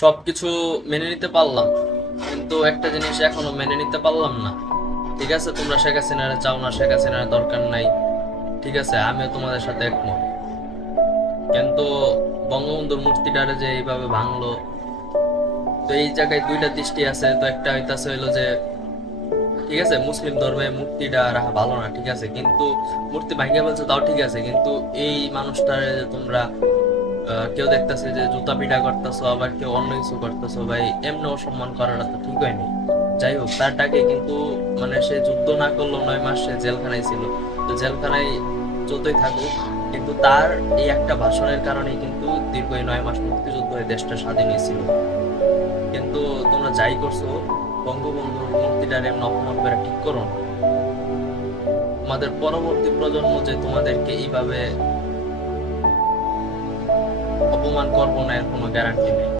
সবকিছু মেনে নিতে পারলাম, কিন্তু একটা জিনিস এখনো মেনে নিতে পারলাম না। ঠিক আছে, তোমরা শেখ হাসিনারে চাও না, শেখ হাসিনার দরকার নাই, ঠিক আছে, আমিও তোমাদের সাথে একমত। কিন্তু বঙ্গবন্ধুর মূর্তিটারে যে এইভাবে ভাঙলো, তো এই জায়গায় দুইটা দৃষ্টি আছে। তো একটা হইতাছে হইলো যে ঠিক আছে, মুসলিম ধর্মে মূর্তিটা রাখা ভালো না, ঠিক আছে, কিন্তু মূর্তি ভাঙিয়ে বলছে তাও ঠিক আছে, কিন্তু এই মানুষটারে যে তোমরা কেউ দেখতেছে যে জুতা পিটা করতেছো, আবার কেউ অন্য কিছু করতেছো, ভাই এমনি অসম্মান করাটা তো ঠিক হয়নি। যাই হোক, তার ডাকে কিন্তু মানে সে যুদ্ধ না করলো, 9 মাস সে জেলখানায় ছিল। তো জেলখানায় যতই থাকুক, কিন্তু তার এই একটা ভাষণের কারণেই কিন্তু দীর্ঘ এই 9 মাস মুক্তিযুদ্ধ হয়ে দেশটা স্বাধীন হয়েছিল। কিন্তু তোমরা যাই করছো, বঙ্গবন্ধুর মূর্তিটার এমন অপমান করে ঠিক করো না। তোমাদের পরবর্তী প্রজন্ম যে তোমাদেরকে এইভাবে অপমান করবো না, এর কোনো গ্যারান্টি নেই।